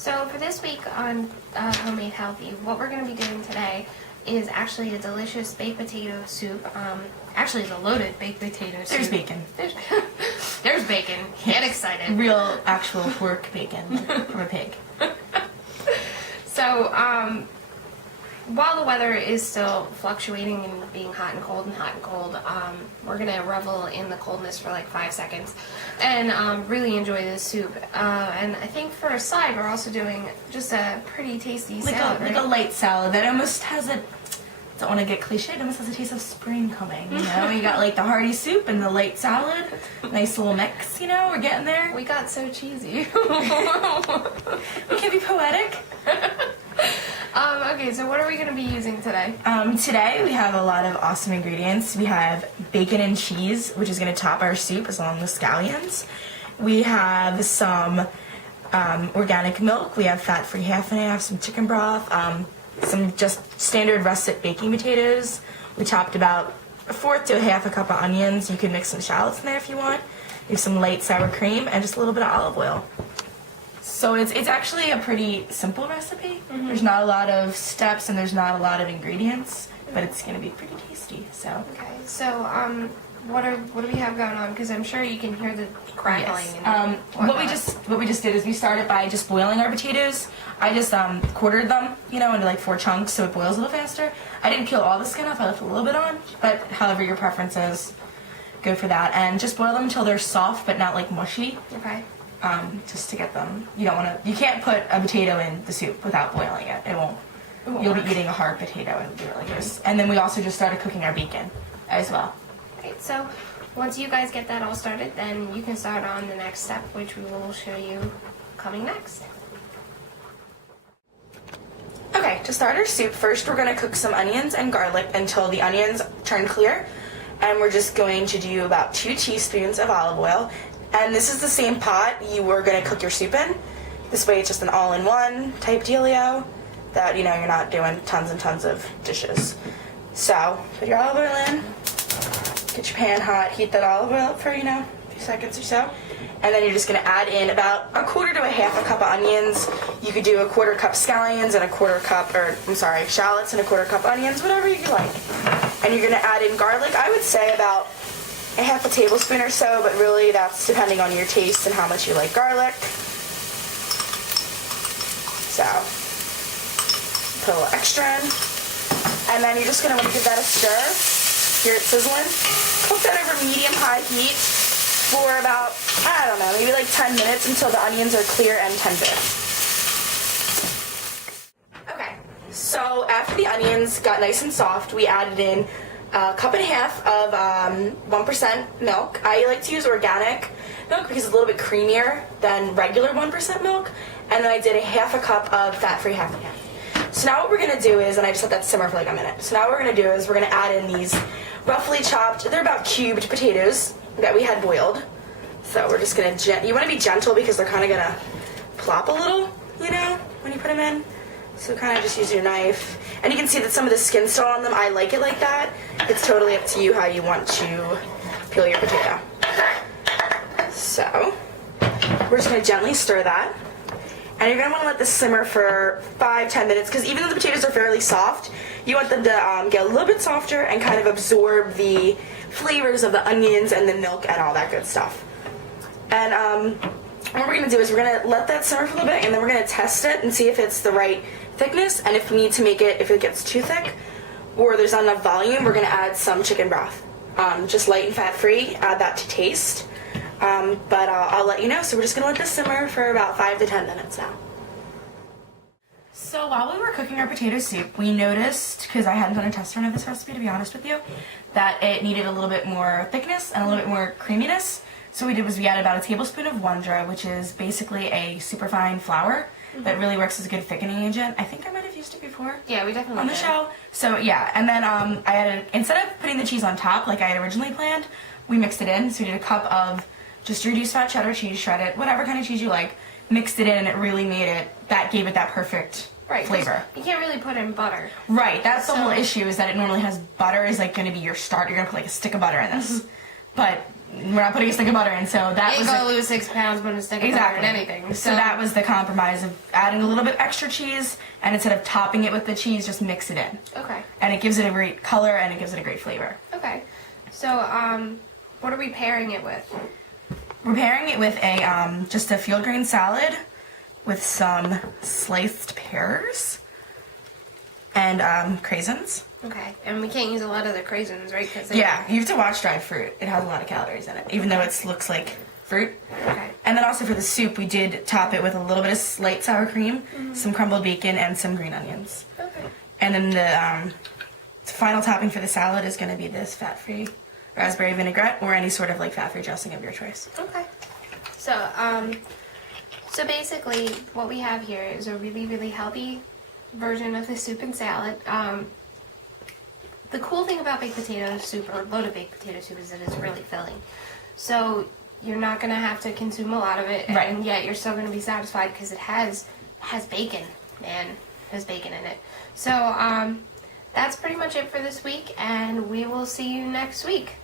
So for this week on Homemade Healthy, what we're going to be doing today is actually a delicious baked potato soup. Actually, it's a loaded baked potato soup. There's bacon. There's bacon. Get excited. Real, actual pork bacon from a pig. So, while the weather is still fluctuating and being hot and cold, we're going to revel in the coldness for like 5 seconds and really enjoy this soup. And I think for a side, we're also doing just a pretty tasty salad, like a light salad that almost has a, don't want to get cliche, it almost has a taste of spring coming, you know? You got like the hearty soup and the light salad, nice little mix, you know? We're getting there. We got so cheesy. We can be poetic. Okay, so what are we going to be using today? Today we have a lot of awesome ingredients. We have bacon and cheese, which is going to top our soup as long as scallions. We have some organic milk. We have fat-free half and half, some chicken broth, some just standard russet baking potatoes. We chopped about 1/4 to 1/2 cup of onions. You can mix some shallots in there if you want. We have some light sour cream and just a little bit of olive oil. So it's actually a pretty simple recipe. Mm-hmm. There's not a lot of steps and there's not a lot of ingredients, but it's going to be pretty tasty. So okay, so what do we have going on? Because I'm sure you can hear the crackling. Yes. And what we just did is we started by just boiling our potatoes. I just quartered them, you know, into like 4 chunks so it boils a little faster. I didn't peel all the skin off. I left a little bit on, but however your preference is, go for that. And just boil them until they're soft but not like mushy. Okay. Just to get them. You can't put a potato in the soup without boiling it. It won't You'll be eating a hard potato and it'll be really gross. And then we also just started cooking our bacon as well. Right, so once you guys get that all started, then you can start on the next step, which we will show you coming next. Okay, to start our soup, first we're going to cook some onions and garlic until the onions turn clear. And we're just going to do about 2 teaspoons of olive oil. And this is the same pot you were going to cook your soup in. This way it's just an all-in-one type dealio that, you know, you're not doing tons and tons of dishes. So, put your olive oil in, get your pan hot, heat that olive oil up for, you know, a few seconds or so. And then you're just going to add in about 1/4 to 1/2 cup of onions. You could do 1/4 cup scallions and 1/4 cup, shallots and 1/4 cup onions, whatever you like. And you're going to add in garlic, I would say about 1/2 tablespoon or so, but really that's depending on your taste and how much you like garlic. So, put a little extra in. And then you're just going to give that a stir. Hear it sizzling. Cook that over medium-high heat for about, I don't know, maybe like 10 minutes until the onions are clear and tender. Okay, so after the onions got nice and soft, we added in 1.5 cups of 1% milk. I like to use organic milk because it's a little bit creamier than regular 1% milk. And then I did 1/2 cup of fat-free half and half. So now what we're going to do is, and I just let that simmer for like a minute. So now what we're going to do is we're going to add in these roughly chopped, they're about cubed potatoes that we had boiled. So we're just going to, you want to be gentle because they're kind of going to plop a little, you know, when you put them in. So kind of just use your knife. And you can see that some of the skin's still on them. I like it like that. It's totally up to you how you want to peel your potato. So we're just going to gently stir that. And you're going to want to let this simmer for 5-10 minutes because even though the potatoes are fairly soft, you want them to get a little bit softer and kind of absorb the flavors of the onions and the milk and all that good stuff. And what we're going to do is we're going to let that simmer for a little bit and then we're going to test it and see if it's the right thickness, and if we need to make it, if it gets too thick or there's not enough volume, we're going to add some chicken broth. Just light and fat-free, add that to taste. But I'll let you know. So we're just going to let this simmer for about 5 to 10 minutes now. So while we were cooking our potato soup, we noticed, because I hadn't done a test run of this recipe to be honest with you, that it needed a little bit more thickness and a little bit more creaminess. So what we did was we added about 1 tablespoon of Wondra, which is basically a superfine flour that really works as a good thickening agent. I think I might have used it before. Yeah, we definitely on the show. So yeah, and then I added, instead of putting the cheese on top like I had originally planned, we mixed it in. So we did a cup of just reduced fat cheddar cheese, shredded, whatever kind of cheese you like, mixed it in, and it really made it, that gave it that perfect flavor. You can't really put in butter. Right, that's the whole issue, is that it normally has butter is like going to be your start. You're going to put like a stick of butter in this. But we're not putting a stick of butter in, so that Ain't was gonna lose 6 pounds when a stick of butter in anything. So that was the compromise of adding a little bit extra cheese, and instead of topping it with the cheese, just mix it in. Okay. And it gives it a great color, and it gives it a great flavor. Okay. So, what are we pairing it with? We're pairing it with a just a field grain salad with some sliced pears and craisins. Okay. And we can't use a lot of the craisins, right? Cause Yeah, you have to watch dried fruit. It has a lot of calories in it, even though it looks like fruit. Okay. And then also for the soup, we did top it with a little bit of light sour cream, some crumbled bacon, and some green onions. Okay. And then the final topping for the salad is going to be this fat-free raspberry vinaigrette or any sort of like fat-free dressing of your choice. Okay. So basically, what we have here is a really, really healthy version of the soup and salad. The cool thing about baked potato soup or loaded baked potato soup is that it's really filling. So you're not going to have to consume a lot of it, Right. and yet you're still going to be satisfied because it has bacon, man. It has bacon in it. So that's pretty much it for this week, and we will see you next week.